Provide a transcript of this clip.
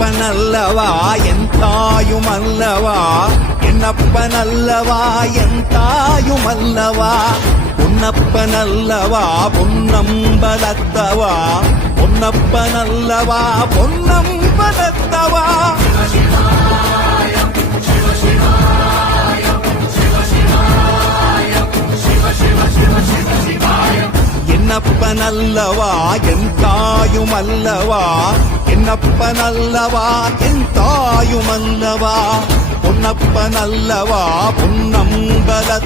என்னப்பனல்லவா என் தாயுமல்லவா, என்னப்பனல்லவா என் தாயுமல்லவா, பொன்னப்பனல்லவா பொன்னம்பலத்தவா, பொன்னப்பனல்லவா பொன்னம்பலத்தவா. என்னப்பனல்லவா என் தாயுமல்லவா, என்னப்பனல்லவா என் தாயுமல்லவா, பொன்னப்பனல்லவா பொன்னம்பலத்தவா.